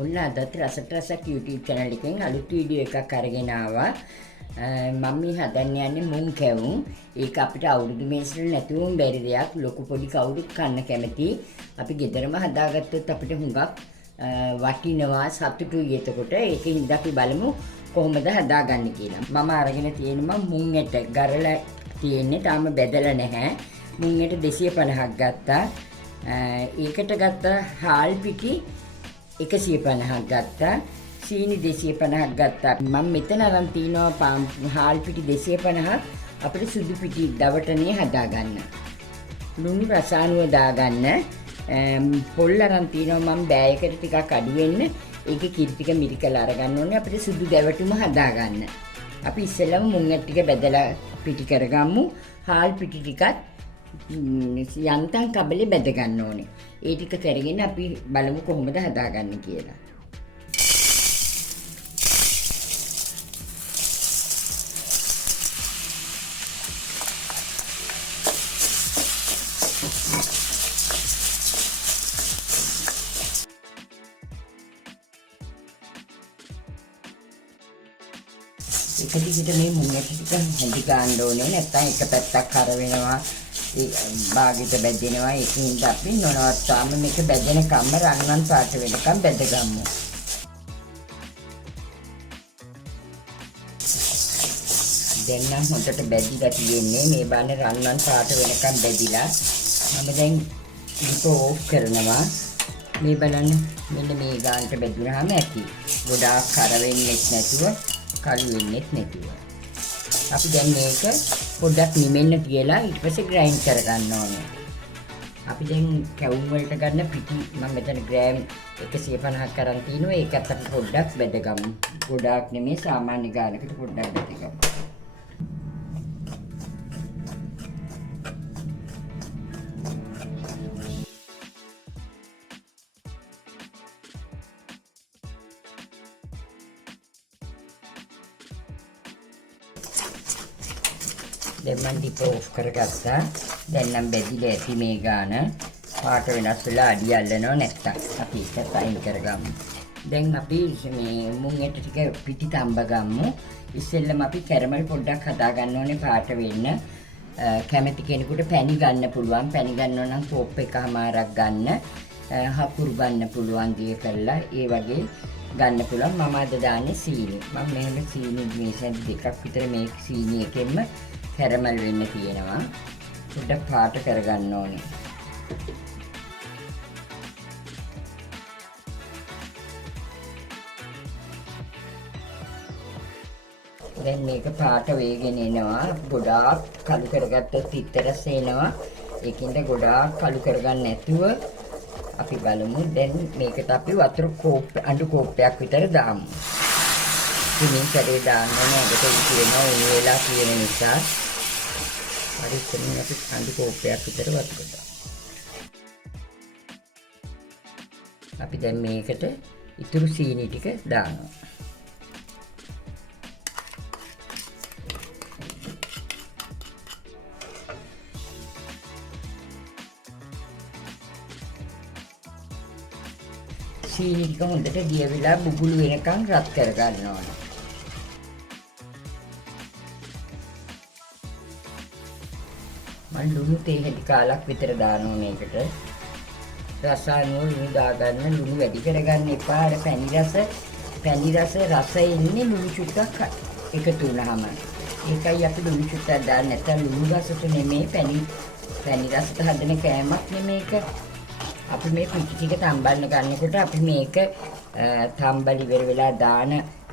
ඔන්න අදත් රසක් YouTube channel එකෙන් අලුත් වීඩියෝ එකක් අරගෙන ආවා. මම මේ හදන්න යන්නේ මුං කැවුම්. ඒක අපිට අවුරුදු මේසෙල් නැතුවම බැරි දෙයක්. ලොකු පොඩි කවුරුත් කන්න කැමති. අපි ගෙදරම හදාගත්තොත් අපිට හුඟක් වටිනවා සතුටුයි. එතකොට ඒකෙන් අපි බලමු කොහොමද හදාගන්නේ කියලා. මම අරගෙන තියෙනවා මුං ඇට ගරලා තියෙන්නේ. තාම බෙදලා නැහැ. මුං ඇට 250ක් ගත්තා. ඒකට ගත්ත හාල් පිටි 150ක් ගත්තා. සීනි 250ක් ගත්තා. මම මෙතන අරන් තිනවා හාල් පිටි 250ක් අපිට සුදු පිටි දවටනේ හදාගන්න. ලුණු රසායනික දාගන්න. පොල් අරන් තිනවා මම බෑයකට ටිකක් අඩු වෙන්න. ඒකේ කිරි ටික මිරිකලා අරගන්න ඕනේ අපිට සුදු දැවටුම හදාගන්න. අපි ඉස්සෙල්ලම මුං ඇට ටික බෙදලා පිටි කරගමු. හාල් පිටි ටිකත් යන්තම් කබලේ බෙද ගන්න ඕනේ. ඒ ටික කරගෙන අපි බලමු කොහොමද හදාගන්නේ කියලා. එක දිගට මේ මුං ඇට ටික හැදි ගන්න ඕනේ. නැත්නම් එක පැත්තක් කර වෙනවා. බාගෙට බැදෙනවා. ඒකින්ද අපි නොනවත්වාම මේක බැදෙන කම්ම රන්වන් පාට වෙනකම් බැදගමු. දැන් නම් හොඳට බැදිලා තියෙන්නේ. මේ බානේ රන්වන් පාට වෙනකම් බැදිලා. මම දැන් ඒක ඕෆ් කරනවා. මේ බලන්න මෙන්න මේ ගානට බැදුනහම ඇති. ගොඩාක් කර වෙන්නේ නැතුව කළු වෙන්නේ නැතුව. අපි දැන් මේක පොඩ්ඩක් නිමෙන්න තියලා ඊට පස්සේ ග්‍රයින්ඩ් කරගන්න ඕනේ. අපි දැන් කැවුම් වලට ගන්න පිටි මම මෙතන ග්‍රෑම් 150ක් අරන් තිනවා. ඒකත් අපි පොඩ්ඩක් බෙදගමු. ගොඩාක් නෙමෙයි සාමාන්‍ය ගානකට පොඩ්ඩක් බෙදගමු. දැන් මම ඩිප ඔෆ් කරගත්තා. දැන් නම් බෙදිලා ඇති මේ ගාන. පාට වෙනස් වෙලා අඩිය අල්ලනව නැත්තම් අපි ඒක අයින් කරගමු. දැන් අපි මේ මුං ඇට ටික පිටි තඹ ගමු. ඉස්සෙල්ලම අපි කැරමල් පොඩ්ඩක් හදා ගන්න ඕනේ පාට වෙන්න. කැමති කෙනෙකුට පැණි ගන්න පුළුවන්. පැණි ගන්නව නම් කෝප් එකමාරක් ගන්න. හකුරු ගන්න පුළුවන් දිය කරලා ඒ වගේ ගන්න පුළුවන්. මම අද දාන්නේ සීනි. මම මෙහෙම සීනි මේසෙන් දෙකක් විතර මේ සීනි එකෙන්ම කැරමල් වෙන්න තියෙනවා. පොඩ්ඩක් පාට කරගන්න ඕනේ. දැන් මේක පාට වේගෙන එනවා. ගොඩාක් කළු කරගත්තොත් පිටරස් එනවා. ඒකින්ද ගොඩාක් කළු කරගන්න නැතුව අපි බලමු. දැන් මේකට අපි වතුර අඬු කෝප්පයක් විතර දාමු. ඉතින් කරේ දාන්න ඕනේ. ඒකට උණු වෙනවා. උණු වෙලා තියෙන නිසා හරි ඉතින් අපි අඬු කෝප්පයක් විතර වතුර දාමු. අපි දැන් මේකට ඉතුරු සීනි ටික දානවා. සීනි ටික හොඳට දියවිලා බුබුලු වෙනකන් රත් කර ගන්න ඕනේ. මම ලුණු තේ හැටි කාලක් විතර දාන ඕනේ ඒකට. රසායනික ලුණු දාගන්න. ලුණු වැඩි කරගන්න එපා. අර පැණි රස එන්නේ ලුණු චුට්ටක් එකතු වුණාම. ඒකයි අපි ලුණු චුට්ටක් දාන්නේ. නැත්නම් ලුණු රසට නෙමෙයි පැණි රසට හදන කෑමක් නෙමේක. අපි මේ පිටි ටික තම්බන්න ගන්නකොට අපි මේක තම්බලි ඉවර වෙලා දාන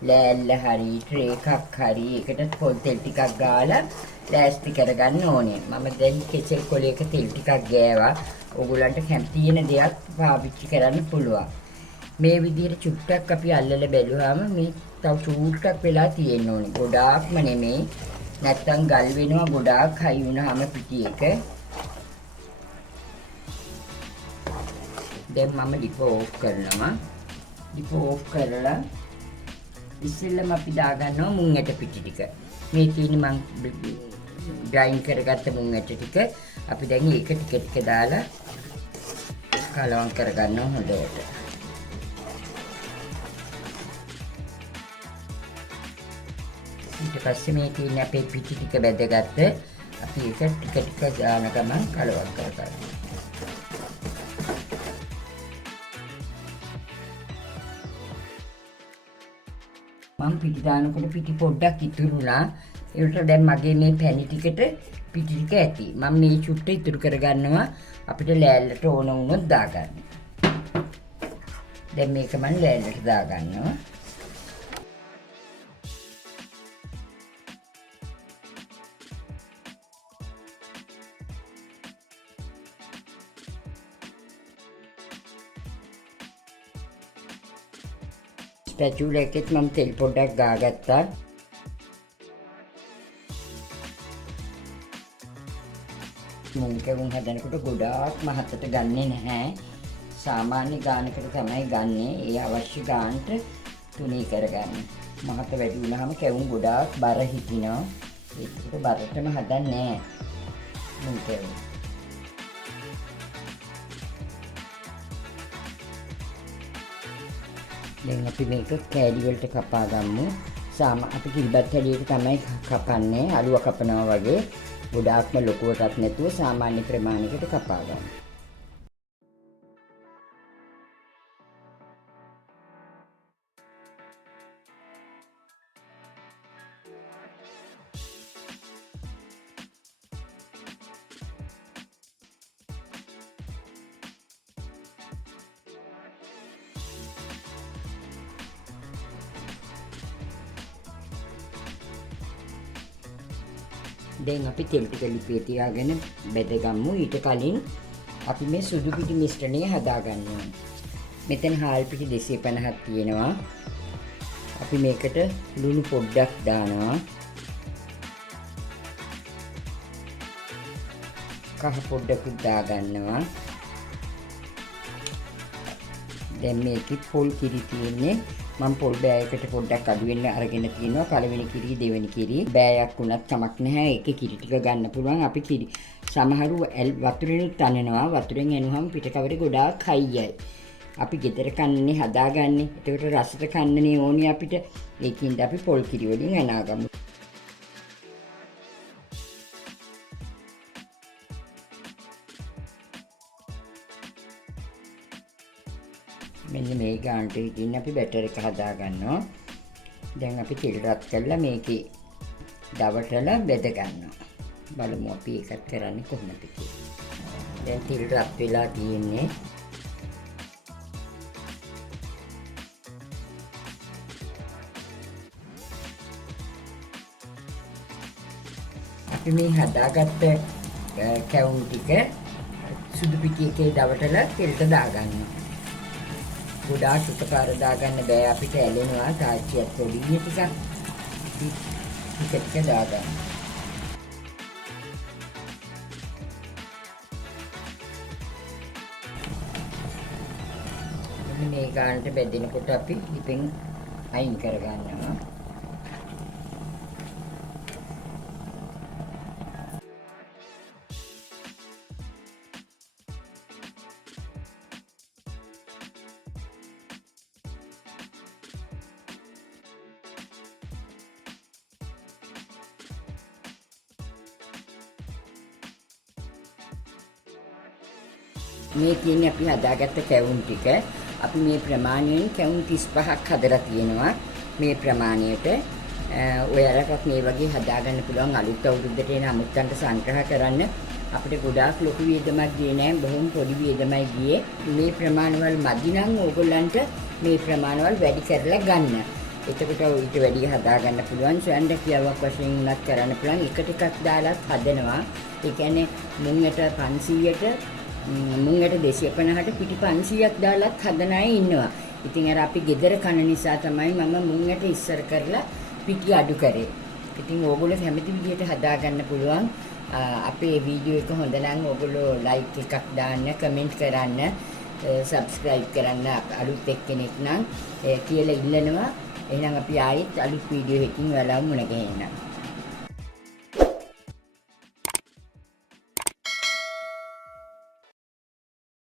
ලෑල්ල හරි ට්‍රේ එකක් හරි ඒකට පොල් තෙල් ටිකක් ගාලා ලෑස්ති කරගන්න ඕනේ. මම දැන් කෙසෙල් කොලයක තෙල් ටිකක් ගෑවා. ඕගොල්ලන්ට කැමති තියෙන දෙයක් පාවිච්චි කරන්න පුළුවන්. මේ විදිහට චුට්ටක් අපි අල්ලලා බැලුවාම මේ තව චූට්ටක් වෙලා තියෙන්න ඕනේ. ගොඩාක්ම නෙමෙයි. නැත්තම් ගල් වෙනවා. ගොඩාක් හයි වුණාම පිටි එක. දැන් මම ඩිප ඕෆ් කරනවා. ඩිප ඕෆ් කරලා ඉස්සෙල්ලම අපි දාගන්නවා මුං ඇට පිටි ටික. මේ තියෙන මම ග්‍රයින්ඩ් කරගත්ත මුං ඇට ටික අපි දැන් ඒක ටික දාලා කලවම් කරගන්නවා හොඳට. ඊට පස්සේ මේ තියෙන අපේ පිටි ටික බැදගත්ත අපි ඒක ටික ටික දාන ගමන් කලවක් කරගන්නවා. මම පිටි දානකොට පිටි පොඩ්ඩක් ඉතුරුනා. ඒකට දැන් මගේ මේ පැණි ටිකට පිටි ටික ඇති. මම මේ චුට්ට ඉතුරු කරගන්නවා අපිට ලෑල්ලට ඕන වුණොත් දාගන්න. දැන් මේක මම ලෑල්ලට දාගන්නවා. ස්පැචුලා එකෙත් මම තෙල් පොඩ්ඩක් ගාගත්තා. මුං කැවුම් හදනකොට ගොඩාක් මහතට ගන්නෙ නැහැ. සාමාන්‍ය ගානකට තමයි ගන්නෙ. ඒ අවශ්‍ය ගානට තුනී කරගන්න. මහත වැඩි වුණාම කැවුම් ගොඩාක් බර හිටිනවා. ඒකට බරටම හදන්නේ නැහැ මුං කැවුම්. දැන් අපි මේක කෑලි වලට කපා ගමු. අපි කිරිබත් හැලියට තමයි කපන්නේ. අලුව කපනවා වගේ. ගොඩාක්ම ලොකුවටත් නැතුව සාමාන්‍ය ප්‍රමාණයකට කපා ගන්න. දැන් අපි තෙල් ටික ලිපේ තියාගෙන බෙදගමු. ඊට කලින් අපි මේ සුදු පිටි මිශ්‍රණය හදාගන්න ඕනේ. මෙතන හාල් පිටි 250ක් තියෙනවා. අපි මේකට ලුණු පොඩ්ඩක් දානවා. කහ පොඩ්ඩකුත් දාගන්නවා. දැන් මේකේ පොල් කිරි තියෙන්නේ. මම පොල් බෑයකට පොඩ්ඩක් අඩු වෙන්න අරගෙන තියෙනවා. පළවෙනි කිරි දෙවෙනි කිරි බෑයක් වුණත් කමක් නැහැ. ඒකේ කිරි ටික ගන්න පුළුවන්. අපි කිරි සමහරු වතුරෙන් තනනවා. වතුරෙන් එනුවම පිට කවරේ ගොඩාක් හයියයි. අපි ගෙදර කන්නේ හදාගන්නේ. ඒකට රසට කන්නනේ ඕනේ අපිට. ඒකින්ද අපි පොල් කිරි වලින් අනාගමු. මෙන්න මේ ගානට ඉතින් අපි බැටර් එක හදා ගන්නවා. දැන් අපි තෙල් රත් කරලා මේකේ දවටලා බෙද ගන්නවා. බලමු අපි ඒකත් කරන්නේ කොහොමද කියලා. දැන් තෙල් රත් වෙලා තියෙන්නේ. අපි මේ හදාගත්ත කැවුම් ටික සුදු පිටියේ දවටලා තෙල්ට දාගන්නවා. ගොඩාක් උපකාර දාගන්න බෑ අපිට ඇලෙනවා. තාච්චියක් පොඩි ටිකක් දාගන්න. මේ ගානට බෙදෙනකොට අපි ලිපෙන් අයින් කරගන්නවා. මේ තියෙන්නේ අපි හදාගත්ත කැවුම් ටික. අපි මේ ප්‍රමාණයෙන් කැවුම් 35ක් හදලා තියෙනවා. මේ ප්‍රමාණයට ඔයාලටත් මේ වගේ හදාගන්න පුළුවන්. අලුත් අවුරුද්දට එන අමුත්තන්ට සංග්‍රහ කරන්න අපිට ගොඩාක් ලොකු වියදමක් ගියේ නෑ. බොහොම පොඩි වියදමයි ගියේ. මේ ප්‍රමාණවල මදි නම් ඕගොල්ලන්ට මේ ප්‍රමාණවල වැඩි කරලා ගන්න. එතකොට ඊට වැඩි හදාගන්න පුළුවන්. සොයන්න කියාවක් වශයෙන් උනත් කරන්න පුළුවන්. එක ටිකක් දාලාත් හදනවා. ඒ කියන්නේ මුංගට 500ට මුංගට 250ට පිටි 500ක් දාලාත් හදන අය ඉන්නවා. ඉතින් අර අපි ගෙදර කන නිසා තමයි මම මුංගට ඉස්සර කරලා පිටි අඩු කරේ. ඉතින් ඕගොල්ලෝ කැමති විදිහට හදාගන්න පුළුවන්. අපේ වීඩියෝ එක හොඳ නම් ඕගොල්ලෝ ලයික් එකක් දාන්න, කමෙන්ට් කරන්න, සබ්ස්ක්‍රයිබ් කරන්න අලුත් එක්කෙනෙක් නම් කියලා ඉල්ලනවා. එහෙනම් අපි ආයෙත් අලුත් වීඩියෝ එකකින් ඔයාලව මුණ ගැහෙන්න.